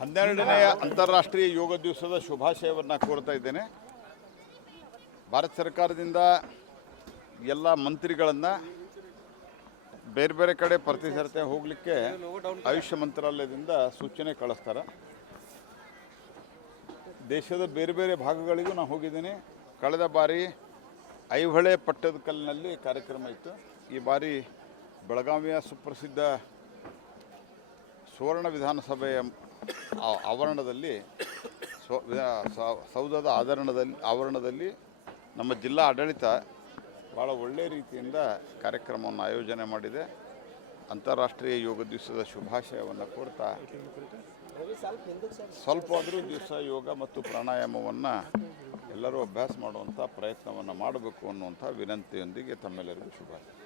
12ನೇ ಅಂತಾರಾಷ್ಟ್ರೀಯ ಯೋಗ ದಿವಸದ ಶುಭಾಶಯವನ್ನು ಕೋರ್ತಾ ಇದ್ದೇನೆ. ಭಾರತ ಸರ್ಕಾರದಿಂದ ಎಲ್ಲ ಮಂತ್ರಿಗಳನ್ನು ಬೇರೆ ಬೇರೆ ಕಡೆ ಪ್ರತಿ ಸರ್ತಿ ಹೋಗಲಿಕ್ಕೆ ಆಯುಷ್ ಮಂತ್ರಾಲಯದಿಂದ ಸೂಚನೆ ಕಳಿಸ್ತಾರೆ. ದೇಶದ ಬೇರೆ ಬೇರೆ ಭಾಗಗಳಿಗೂ ನಾನು ಹೋಗಿದ್ದೀನಿ. ಕಳೆದ ಬಾರಿ ಐಹೊಳೆ ಪಟ್ಟದಕಲ್ಲಿನಲ್ಲಿ ಕಾರ್ಯಕ್ರಮ ಇತ್ತು. ಈ ಬಾರಿ ಬೆಳಗಾವಿಯ ಸುಪ್ರಸಿದ್ಧ ಸುವರ್ಣ ವಿಧಾನಸಭೆಯ ಆವರಣದಲ್ಲಿ ಸೌಧದ ಆವರಣದಲ್ಲಿ ನಮ್ಮ ಜಿಲ್ಲಾ ಆಡಳಿತ ಭಾಳ ಒಳ್ಳೆಯ ರೀತಿಯಿಂದ ಕಾರ್ಯಕ್ರಮವನ್ನು ಆಯೋಜನೆ ಮಾಡಿದೆ. ಅಂತಾರಾಷ್ಟ್ರೀಯ ಯೋಗ ದಿವಸದ ಶುಭಾಶಯವನ್ನು ಕೋರ್ತಾ ಸ್ವಲ್ಪಾದರೂ ದಿವಸ ಯೋಗ ಮತ್ತು ಪ್ರಾಣಾಯಾಮವನ್ನು ಎಲ್ಲರೂ ಅಭ್ಯಾಸ ಮಾಡುವಂಥ ಪ್ರಯತ್ನವನ್ನು ಮಾಡಬೇಕು ಅನ್ನುವಂಥ ವಿನಂತಿಯೊಂದಿಗೆ ತಮ್ಮೆಲ್ಲರಿಗೂ ಶುಭಾಶಯ.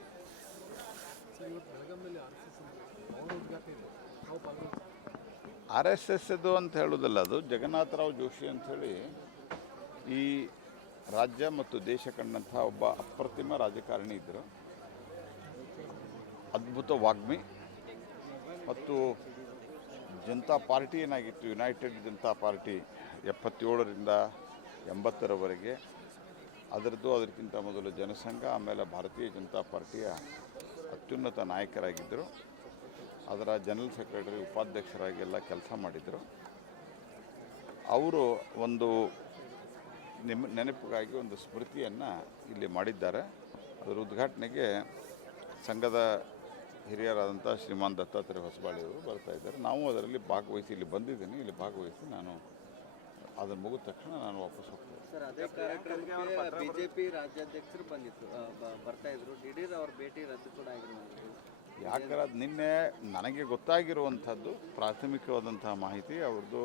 RSS ಅಂತ ಹೇಳೋದಲ್ಲ, ಅದು ಜಗನ್ನಾಥರಾವ್ ಜೋಶಿ ಅಂಥೇಳಿ ಈ ರಾಜ್ಯ ಮತ್ತು ದೇಶ ಕಂಡಂಥ ಒಬ್ಬ ಅಪ್ರತಿಮ ರಾಜಕಾರಣಿ ಇದ್ದರು. ಅದ್ಭುತ ವಾಗ್ಮಿ ಮತ್ತು ಜನತಾ ಪಾರ್ಟಿ ಏನಾಗಿತ್ತು, ಯುನೈಟೆಡ್ ಜನತಾ ಪಾರ್ಟಿ 77ರಿಂದ 80ರವರೆಗೆ, ಅದಕ್ಕಿಂತ ಮೊದಲು ಜನಸಂಘ, ಆಮೇಲೆ ಭಾರತೀಯ ಜನತಾ ಪಾರ್ಟಿಯ ಅತ್ಯುನ್ನತ ನಾಯಕರಾಗಿದ್ದರು. ಅದರ ಜನರಲ್ ಸೆಕ್ರೆಟರಿ, ಉಪಾಧ್ಯಕ್ಷರಾಗಿ ಎಲ್ಲ ಕೆಲಸ ಮಾಡಿದರು. ಅವರು ಒಂದು ನೆನಪಿಗಾಗಿ ಒಂದು ಸ್ಮೃತಿಯನ್ನು ಇಲ್ಲಿ ಮಾಡಿದ್ದಾರೆ. ಅದರ ಉದ್ಘಾಟನೆಗೆ ಸಂಘದ ಹಿರಿಯರಾದಂಥ ಶ್ರೀಮಾನ್ ದತ್ತಾತ್ರೇಯ ಹೊಸಬಾಳಿಯವರು ಬರ್ತಾ ಇದ್ದಾರೆ. ನಾವು ಅದರಲ್ಲಿ ಭಾಗವಹಿಸಿ ಇಲ್ಲಿ ಬಂದಿದ್ದೀನಿ. ಇಲ್ಲಿ ಭಾಗವಹಿಸಿ ನಾನು ಅದನ್ನು ಮುಗಿದ ತಕ್ಷಣ ನಾನು ವಾಪಸ್ ಹೋಗ್ತೇನೆ. ಸರ್, ಅದೇ ಕಾರ್ಯಕ್ರಮಕ್ಕೆ ಬಿಜೆಪಿ ರಾಜ್ಯಾಧ್ಯಕ್ಷರು ಬರ್ತಾ ಇದ್ರು. ದಿಢೀರ್ ಅವ್ರ ಭೇಟಿ ರದ್ದು ಕೂಡ ಆಗಿರೋದು ಯಾಕಂದ್ರೆ ಅದು ನಿನ್ನೆ ನನಗೆ ಗೊತ್ತಾಗಿರುವಂಥದ್ದು ಪ್ರಾಥಮಿಕವಾದಂಥ ಮಾಹಿತಿ. ಅವ್ರದ್ದು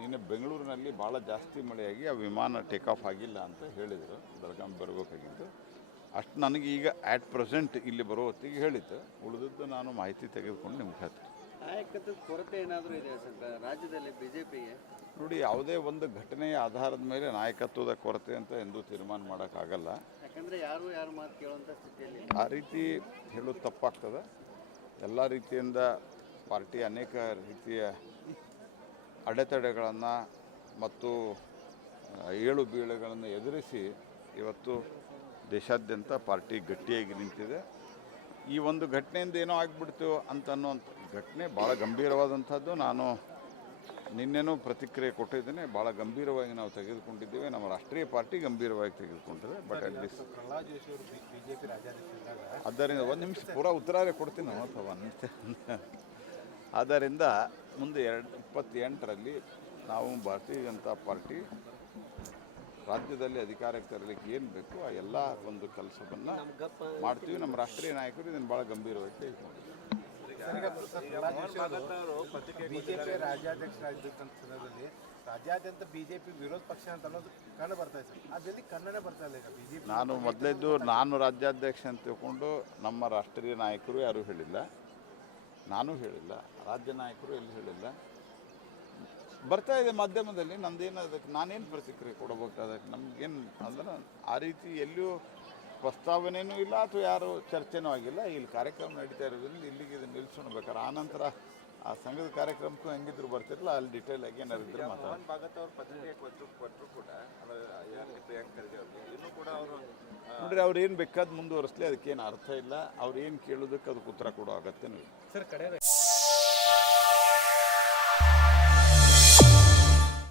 ನಿನ್ನೆ ಬೆಂಗಳೂರಿನಲ್ಲಿ ಭಾಳ ಜಾಸ್ತಿ ಮಳೆಯಾಗಿ ಆ ವಿಮಾನ ಟೇಕ್ ಆಫ್ ಆಗಿಲ್ಲ ಅಂತ ಹೇಳಿದರು. ಬೆಳಗಾವಿ ಬರಬೇಕಾಗಿದ್ದು ಅಷ್ಟು ನನಗೆ ಈಗ ಆ್ಯಟ್ ಪ್ರೆಸೆಂಟ್ ಇಲ್ಲಿ ಬರೋ ಹೊತ್ತಿಗೆ ಹೇಳಿತ್ತು. ಉಳಿದದ್ದು ನಾನು ಮಾಹಿತಿ ತೆಗೆದುಕೊಂಡು ನಿಮ್ಗೆ ಹೇಳ್ತೀನಿ. ನಾಯಕತ್ವದ ಕೊರತೆ ಏನಾದರೂ ಇದೆ ಸರ್ ರಾಜ್ಯದಲ್ಲಿ ಬಿಜೆಪಿಗೆ? ನೋಡಿ, ಯಾವುದೇ ಒಂದು ಘಟನೆಯ ಆಧಾರದ ಮೇಲೆ ನಾಯಕತ್ವದ ಕೊರತೆ ಅಂತ ಎಂದೂ ತೀರ್ಮಾನ ಮಾಡೋಕ್ಕಾಗಲ್ಲ. ಯಾಕಂದರೆ ಯಾರು ಮಾತು ಕೇಳುವಂಥ ಸ್ಥಿತಿಯಲ್ಲಿ ಆ ರೀತಿ ಹೇಳೋದು ತಪ್ಪಾಗ್ತದೆ. ಎಲ್ಲ ರೀತಿಯಿಂದ ಪಾರ್ಟಿ ಅನೇಕ ರೀತಿಯ ಅಡೆತಡೆಗಳನ್ನು ಮತ್ತು ಏಳು ಬೀಳುಗಳನ್ನು ಎದುರಿಸಿ ಇವತ್ತು ದೇಶಾದ್ಯಂತ ಪಾರ್ಟಿ ಗಟ್ಟಿಯಾಗಿ ನಿಂತಿದೆ. ಈ ಒಂದು ಘಟನೆಯಿಂದ ಏನೋ ಆಗಿಬಿಡ್ತು ಅನ್ನೋಂಥ ಘಟನೆ ಭಾಳ ಗಂಭೀರವಾದಂಥದ್ದು. ನಾನು ನಿನ್ನೆನೂ ಪ್ರತಿಕ್ರಿಯೆ ಕೊಟ್ಟಿದ್ದೇನೆ. ಭಾಳ ಗಂಭೀರವಾಗಿ ನಾವು ತೆಗೆದುಕೊಂಡಿದ್ದೇವೆ. ನಮ್ಮ ರಾಷ್ಟ್ರೀಯ ಪಾರ್ಟಿ ಗಂಭೀರವಾಗಿ ತೆಗೆದುಕೊಂಡಿದೆ. ಬಟ್ ಅಟ್ ಲೀಸ್ಟ್ ಆದ್ದರಿಂದ ಒಂದು ನಿಮಿಷ ಪೂರಾ ಉತ್ತರಾರೆ ಕೊಡ್ತೀನಿ ನಾವು ಅಥವಾ ಒಂದು ನಿಮಿಷ. ಆದ್ದರಿಂದ ಮುಂದೆ 2028ರಲ್ಲಿ ನಾವು ಭಾರತೀಯ ಜನತಾ ಪಾರ್ಟಿ ರಾಜ್ಯದಲ್ಲಿ ಅಧಿಕಾರಕ್ಕೆ ತರಲಿಕ್ಕೆ ಏನು ಬೇಕು ಆ ಎಲ್ಲ ಒಂದು ಕೆಲಸವನ್ನು ಮಾಡ್ತೀವಿ. ನಮ್ಮ ರಾಷ್ಟ್ರೀಯ ನಾಯಕರು ಇದನ್ನು ಭಾಳ ಗಂಭೀರವಾಗಿ ತೆಗೆದುಕೊಂಡಿದ್ದಾರೆ. ಬಿಜೆಪಿ ರಾಜ್ಯಾಧ್ಯಕ್ಷರಾಗಿದ್ದಂಥ ಸಂದರ್ಭದಲ್ಲಿ ರಾಜ್ಯಾದ್ಯಂತ ಬಿಜೆಪಿ ವಿರೋಧ ಪಕ್ಷ ಅಂತ ಅನ್ನೋದು ಕಂಡು ಬರ್ತಾ ಇದೆ ಸರ್. ಅದರಲ್ಲಿ ಕನ್ನಡ ಬರ್ತಾ ಇಲ್ಲ. ಬಿಜೆಪಿ ನಾನು ರಾಜ್ಯಾಧ್ಯಕ್ಷ ಅಂತ ತಿಳ್ಕೊಂಡು ನಮ್ಮ ರಾಷ್ಟ್ರೀಯ ನಾಯಕರು ಯಾರೂ ಹೇಳಿಲ್ಲ, ನಾನು ಹೇಳಿಲ್ಲ, ರಾಜ್ಯ ನಾಯಕರು ಎಲ್ಲಿ ಹೇಳಿಲ್ಲ. ಬರ್ತಾ ಇದೆ ಮಾಧ್ಯಮದಲ್ಲಿ. ನಂದೇನು ಅದಕ್ಕೆ ನಾನೇನು ಪ್ರತಿಕ್ರಿಯೆ ಕೊಡಬೇಕು? ಅದಕ್ಕೆ ನಮಗೇನು ಅಂದ್ರೆ ಆ ರೀತಿ ಎಲ್ಲಿಯೂ ಪ್ರಸ್ತಾವನೆಯೂ ಇಲ್ಲ ಅಥವಾ ಯಾರು ಚರ್ಚೆನೂ ಆಗಿಲ್ಲ. ಇಲ್ಲಿ ಕಾರ್ಯಕ್ರಮ ನಡೀತಾ ಇರೋದ್ರಿಂದ ಇಲ್ಲಿಗೆ ಇದನ್ನು ನಿಲ್ಲಿಸ್ಕೊಳ್ಬೇಕಾರೆ ಆನಂತರ ಆ ಸಂಘದ ಕಾರ್ಯಕ್ರಮಕ್ಕೂ ಹೆಂಗಿದ್ರು ಬರ್ತಿರಲ್ಲ, ಅಲ್ಲಿ ಡೀಟೇಲ್ ಆಗಿ ಏನಾರು ಇದ್ರೆ ನೋಡ್ರಿ, ಅವ್ರು ಏನು ಬೇಕಾದ್ ಮುಂದುವರಿಸಲಿ, ಅದಕ್ಕೇನು ಅರ್ಥ ಇಲ್ಲ. ಅವ್ರು ಏನು ಕೇಳೋದಕ್ಕೆ ಅದಕ್ಕೆ ಉತ್ತರ ಕೊಡೋ ಅಗತ್ಯನೂ ಇಲ್ಲ.